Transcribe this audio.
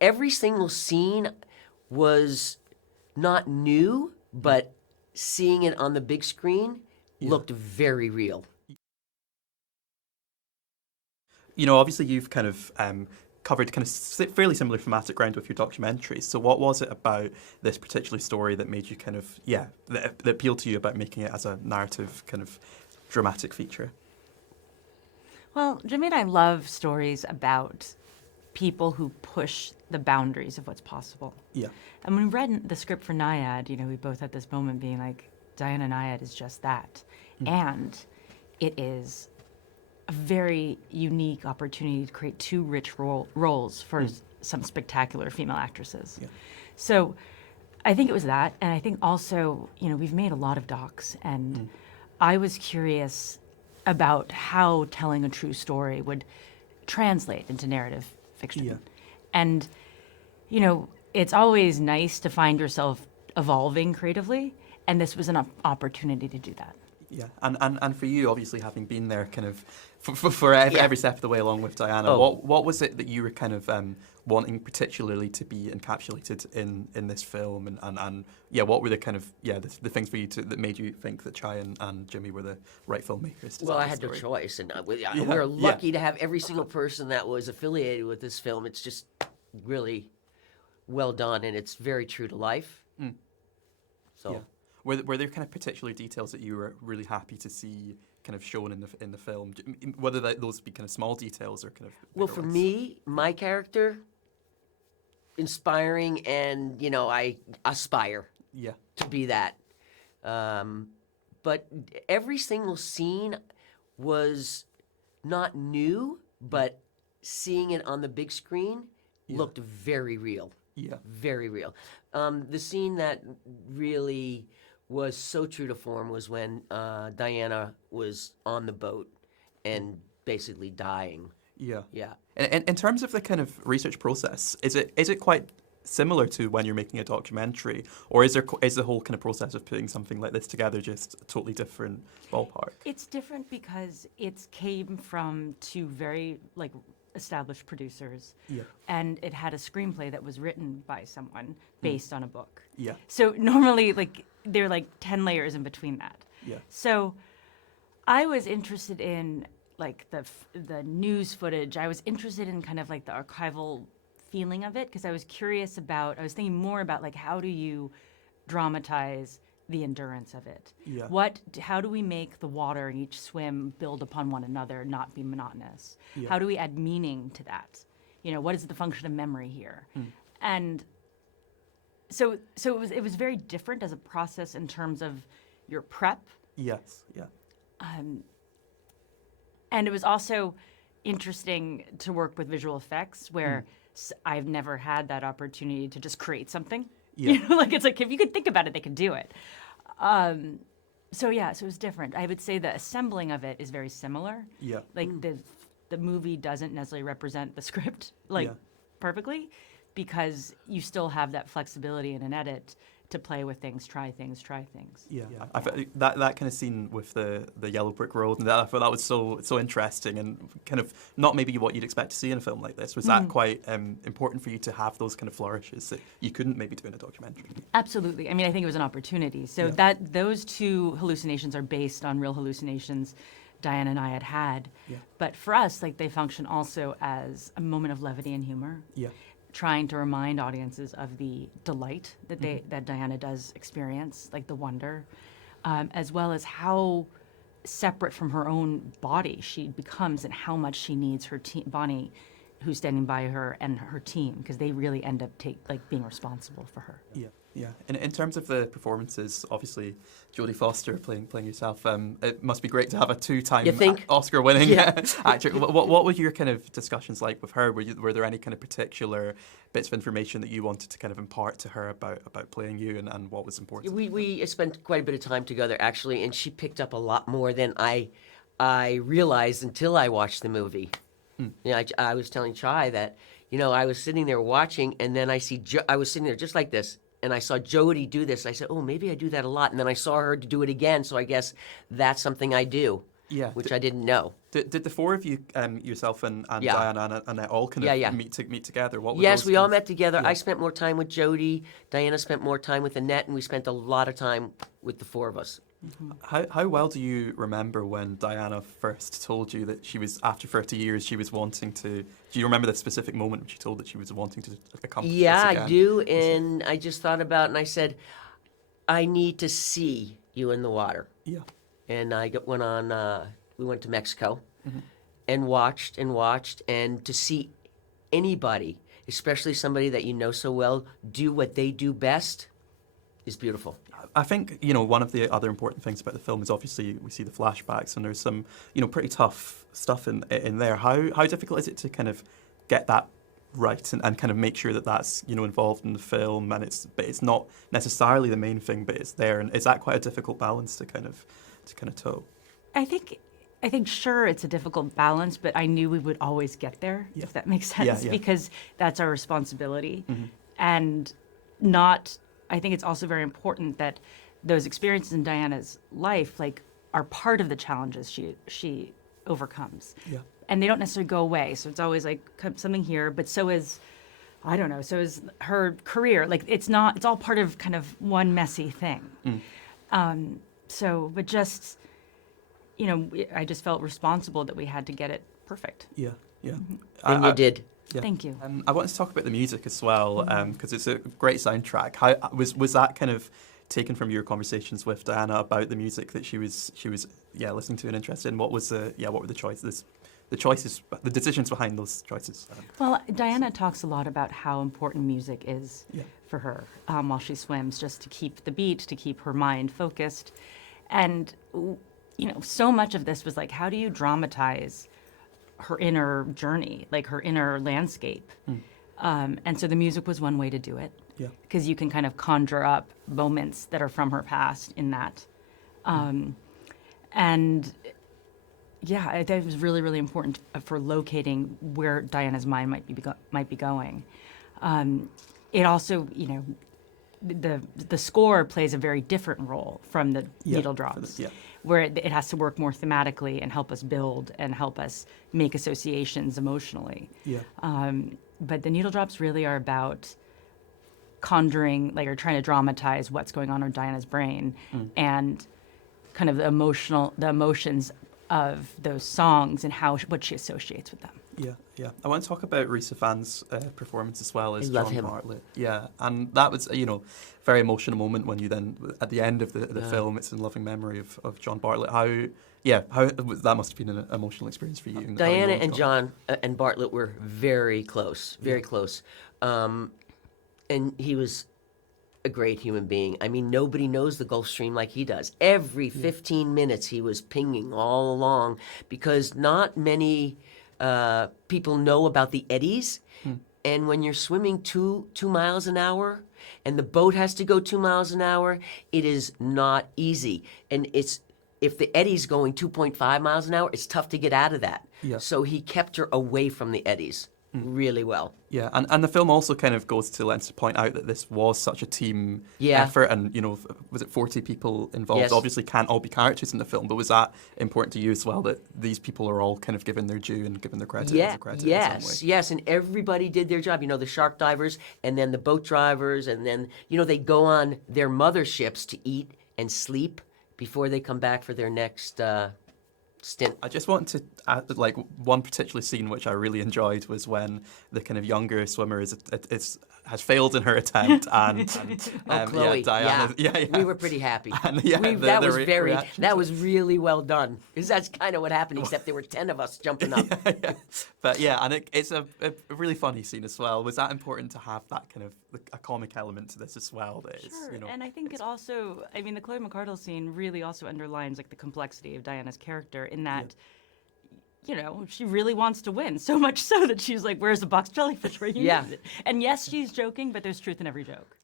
every single scene was not new, but seeing it on the big screen looked very real. You know, obviously you've kind of covered kind of fairly similar thematic ground with your documentaries. So what was it about this particular story that made you kind of, that appealed to you about making it as a narrative kind of dramatic feature? Well, Jimmy and I love stories about people who push the boundaries of what's possible. Yeah. And when we read the script for Nyad, you know, we both had this moment being like, Diana Nyad is just that. And it is a very unique opportunity to create two rich roles for some spectacular female actresses. Yeah. So I think it was that. And I think also, you know, we've made a lot of docs. And I was curious about how telling a true story would translate into narrative fiction. Yeah. And, you know, it's always nice to find yourself evolving creatively. And this was an opportunity to do that. Yeah, and for you, obviously having been there kind of for every step of the way along with Diana, what was it that you were kind of wanting particularly to be encapsulated in this film? And what were the kind of, the things for you that made you think that Chai and Jimmy were the right filmmakers to Well, tell I the had no story? choice, and we're lucky to have every single person that was affiliated with this film. It's just really well done, and it's very true to life. So. Yeah. Were there kind of particular details that you were really happy to see kind of shown in the film? Whether those be kind of small details or kind of Well, bigger for ones? me, my character, inspiring, and I aspire Yeah. to be that. But every single scene was not new, but seeing it on the big screen looked very real. Yeah. Very real. The scene that really was so true to form was when Diana was on the boat and basically dying. Yeah. Yeah. And in terms of the kind of research process, is it quite similar to when you're making a documentary, or is the whole kind of process of putting something like this together just a totally different ballpark? It's different because it came from two very established producers. Yeah. And it had a screenplay that was written by someone based on a book. Yeah. So normally there are 10 layers in between that. Yeah. So I was interested in the news footage. I was interested in kind of the archival feeling of it because I was thinking more about how do you dramatize the endurance of it? Yeah. How do we make the water in each swim build upon one another, not be monotonous? Yeah. How do we add meaning to that? What is the function of memory here? And so it was very different as a process in terms of your prep. Yes. Yeah. And it was also interesting to work with visual effects where I've never had that opportunity to just create something. Yeah. It's if you could think about it, they could do it. So it was different. I would say the assembling of it is very similar. Yeah. The movie doesn't necessarily represent the script perfectly because you still have that flexibility in an edit to play with things, try things. Yeah. I thought that kind of scene with the yellow brick road and that, I thought that was so interesting and kind of not maybe what you'd expect to see in a film like this. Was that quite important for you to have those kind of flourishes that you couldn't maybe do in a documentary? Absolutely. I mean, I think it was an opportunity. So those two hallucinations are based on real hallucinations Diana Nyad had. Yeah. But for us, they function also as a moment of levity and humor. Yeah. Trying to remind audiences of the delight that that Diana does experience, the wonder, as well as how separate from her own body she becomes and how much she needs her team, Bonnie, who's standing by her, and her team, because they really end up being responsible for her. Yeah. Yeah, and in terms of the performances, obviously Jodie Foster playing yourself, it must be great to have a two-time Oscar-winning actor. What were your kind of discussions like with her? Were there any kind of particular bits of information that you wanted to kind of impart to her about playing you and what was important? We spent quite a bit of time together actually, and she picked up a lot more than I realized until I watched the movie. I was telling Chai that I was sitting there watching, and then I was sitting there just like this. And I saw Jodie do this. I said, oh, maybe I do that a lot. And then I saw her do it again, so I guess that's something I do. which I didn't know. Did the four of you, yourself and Diana and all kind of meet together? What were yes, those we all kind met together. Yeah. I spent more time with Jodie. Diana spent more time with Annette, and we spent a lot of time with the four of us. Mm-hmm. How well do you remember when Diana first told you that she was, after 30 years, she was wanting to... Do you remember the specific moment when she told that she was wanting to accomplish this again? I do, and I just thought about it, and I said, I need to see you in the water. Yeah. And we went to Mexico and watched, and to see anybody, especially somebody that you know so well, do what they do best is beautiful. I think, one of the other important things about the film is obviously we see the flashbacks, and there's some, pretty tough stuff in there. How difficult is it to kind of get that right and kind of make sure that that's, involved in the film, and it's not necessarily the main thing, but it's there, and is that quite a difficult balance to kind of toe? I think sure it's a difficult balance, but I knew we would always get there, if that makes sense, because that's our responsibility. And I think it's also very important that those experiences in Diana's life, are part of the challenges she overcomes. Yeah. And they don't necessarily go away. So it's always something here, but so is her career. It's all part of kind of one messy thing. But just, I just felt responsible that we had to get it perfect. Yeah. And you did. Yeah. Thank you. I wanted to talk about the music as well, because it's a great soundtrack. How was that kind of taken from your conversations with Diana about the music that she was listening to and interested in? What were the choices, the decisions behind those choices? Well, Diana talks a lot about how important music is for her while she swims, just to keep the beat, to keep her mind focused, and so much of this was how do you dramatize her inner journey, her inner landscape. And so the music was one way to do it. Yeah. Because you can kind of conjure up moments that are from her past in that. And I thought it was really, really important for locating where Diana's mind might be going. It also, the score plays a very different role from the needle drops. Where it has to work more thematically and help us build and help us make associations emotionally. Yeah. But the needle drops really are about conjuring, or trying to dramatize what's going on in Diana's brain and kind of the emotions of those songs and what she associates with them. Yeah. I want to talk about Rhys Ifans' performance as well as John Bartlett. Yeah, and that was very emotional moment when you then at the end of the film, it's in loving memory of John Bartlett. How that must have been an emotional experience for you. Diana and John and Bartlett were very close, close, and he was a great human being. I mean, nobody knows the Gulf Stream like he does. Every 15 minutes he was pinging all along, because not many people know about the eddies. And when you're swimming 2 miles an hour and the boat has to go 2 miles an hour, it is not easy. And if the eddy's going 2.5 miles an hour, it's tough to get out of that. Yeah. So he kept her away from the eddies really well. Yeah, and the film also kind of goes to lengths to point out that this was such a team effort, and was it 40 people involved? Yes. Obviously can't all be characters in the film, but was that important to you as well, that these people are all kind of given their due and given their credit? Yeah, as a credit in some way? Yes, and everybody did their job. The shark divers, and then the boat drivers, and then they go on their motherships to eat and sleep before they come back for their next stint. I just want to add, one particular scene which I really enjoyed was when the kind of younger swimmer has failed in her attempt, and Chloe, Diana, we were pretty happy. And, that was really well done, because that's kind of what happened, except there were 10 of us jumping up. But and it's a really funny scene as well. Was that important to have that kind of a comic element to this as well? Sure, and I think it also, the Chloe McCardle scene really also underlines the complexity of Diana's character, in that she really wants to win, so much so that she's like, where's the box jellyfish where you use it? And yes, she's joking, but there's truth in every joke.